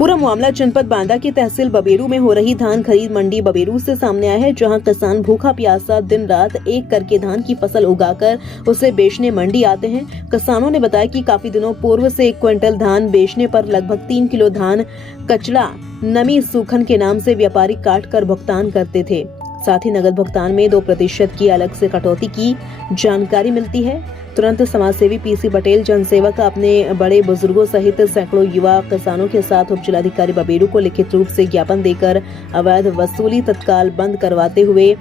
पूरा मामला जनपद बांदा की तहसील बबेरू में हो रही धान खरीद मंडी बबेरू से सामने आया है, जहां किसान भूखा प्यासा दिन रात एक करके धान की फसल उगाकर उसे बेचने मंडी आते हैं। किसानों ने बताया कि काफी दिनों पूर्व से 1 क्विंटल धान बेचने पर लगभग 3 किलो धान कचड़ा नमी सूखन के नाम से व्यापारी काट कर भुगतान करते थे। साथ ही नगद भुगतान में 2% की अलग से कटौती की जानकारी मिलती है। तुरंत समाजसेवी पीसी पटेल जनसेवक अपने बड़े बुजुर्गों सहित सैकड़ों युवा किसानों के साथ उप जिलाधिकारी बबेरू को लिखित रूप से ज्ञापन देकर अवैध वसूली तत्काल बंद करवाते हुए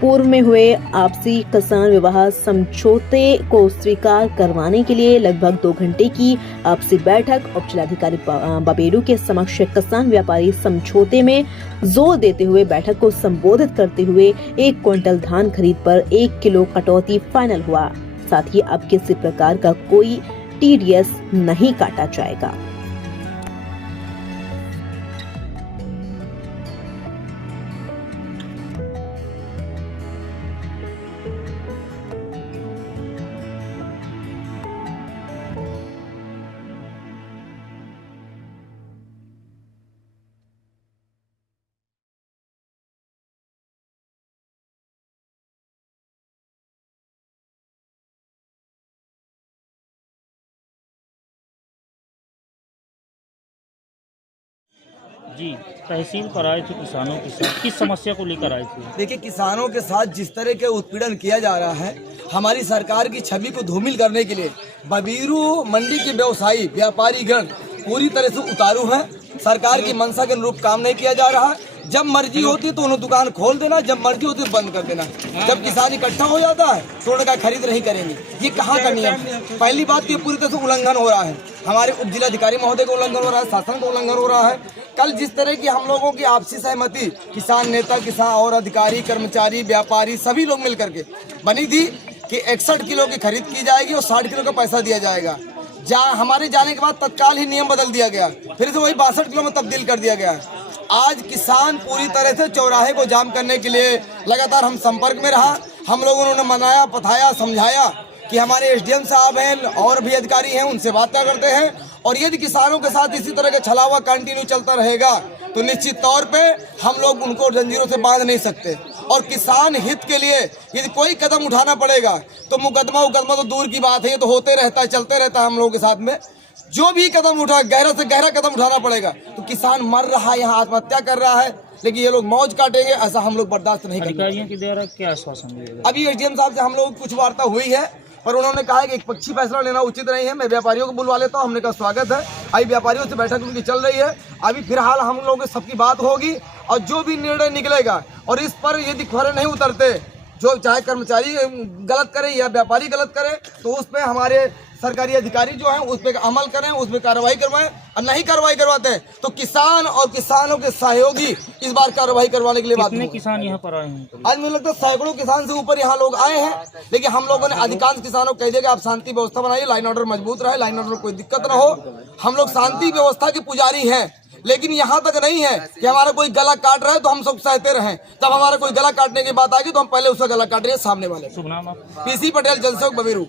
पूर्व में हुए आपसी किसान विवाह समझौते को स्वीकार करवाने के लिए लगभग 2 घंटे की आपसी बैठक उप जिलाधिकारी बबेरू के समक्ष किसान व्यापारी समझौते में जोर देते हुए बैठक को संबोधित करते हुए 1 क्विंटल धान खरीद पर 1 किलो कटौती फाइनल हुआ। साथ ही अब किसी प्रकार का कोई टीडीएस नहीं काटा जाएगा। जी, तहसील पर आए थे किसानों के साथ, किस समस्या को लेकर आए थे? देखिए, किसानों के साथ जिस तरह के उत्पीड़न किया जा रहा है, हमारी सरकार की छवि को धूमिल करने के लिए बबेरू मंडी के व्यवसायी व्यापारी गण पूरी तरह से उतारू हैं। सरकार की मंशा के अनुरूप काम नहीं किया जा रहा है। जब मर्जी होती है तो उन्हें दुकान खोल देना, जब मर्जी होती है तो बंद कर देना। जब किसान इकट्ठा हो जाता है तो उन्होंने कहा खरीद नहीं करेंगे। ये कहाँ का नियम? पहली बात, ये पूरी तरह से उल्लंघन हो रहा है। हमारे उप जिलाधिकारी महोदय का उल्लंघन हो रहा है, शासन का उल्लंघन हो रहा है। कल जिस तरह की हम लोगों की आपसी सहमति किसान नेता, किसान और अधिकारी, कर्मचारी, व्यापारी सभी लोग मिलकर के बनी थी कि 61 किलो की खरीद की जाएगी और 60 किलो का पैसा दिया जाएगा। हमारे जाने के बाद तत्काल ही नियम बदल दिया गया, फिर से वही 62 किलो में तब्दील कर दिया गया। आज किसान पूरी तरह से चौराहे को जाम करने के लिए लगातार हम संपर्क में रहा। हम लोगों ने मनाया, पठाया, समझाया कि हमारे एसडीएम साहब हैं और भी अधिकारी हैं, उनसे बात करते हैं। और यदि किसानों के साथ इसी तरह का छलावा कंटिन्यू चलता रहेगा तो निश्चित तौर पे हम लोग उनको जंजीरों से बांध नहीं सकते। और किसान हित के लिए यदि कोई कदम उठाना पड़ेगा तो मुकदमा तो दूर की बात है, ये तो होते रहता है, चलते रहता है हम लोगों के साथ में। जो भी कदम उठा, गहरा से गहरा कदम उठाना पड़ेगा। तो किसान मर रहा है, यहाँ आत्महत्या कर रहा है, लेकिन ये लोग मौज काटेंगे, ऐसा हम लोग बर्दाश्त नहीं करेंगे। अधिकारियों के द्वारा क्या आश्वासन दिया? अभी एसडीएम साहब से हम लोग कुछ वार्ता हुई है, पर उन्होंने कहा है कि एक पक्षी फैसला लेना उचित नहीं है। मैं व्यापारियों को बुलवा लेता हूँ। हमने कहा स्वागत है। अभी व्यापारियों से बैठक उनकी चल रही है। अभी फिलहाल हम लोगों की सबकी बात होगी और जो भी निर्णय निकलेगा, और इस पर यदि खरे नहीं उतरते, जो चाहे कर्मचारी गलत करे या व्यापारी गलत करे, तो उस पर हमारे सरकारी अधिकारी जो हैं उस पर अमल करें, उस पर कार्रवाई करवाएं। और नहीं कार्रवाई करवाते हैं तो किसान और किसानों के सहयोगी इस बार कार्रवाई करवाने के लिए बात। कितने किसान यहाँ पर आए हैं? आज मुझे लगता है सैकड़ों किसान से ऊपर यहाँ लोग आए हैं, लेकिन हम लोगों ने अधिकांश किसानों को कह दिया कि आप शांति व्यवस्था बनाइए, लाइन ऑर्डर मजबूत रहे, लाइन ऑर्डर में कोई दिक्कत न हो। हम लोग शांति व्यवस्था के पुजारी हैं, लेकिन यहाँ तक नहीं है कि हमारा कोई गला काट रहा है तो हम सब सहते रहें। तब हमारा कोई गला काटने की बात आएगी तो हम पहले उसका गला काट रहे हैं सामने वाले। शुभ नाम? पीसी पटेल जनसेवक बबेरू।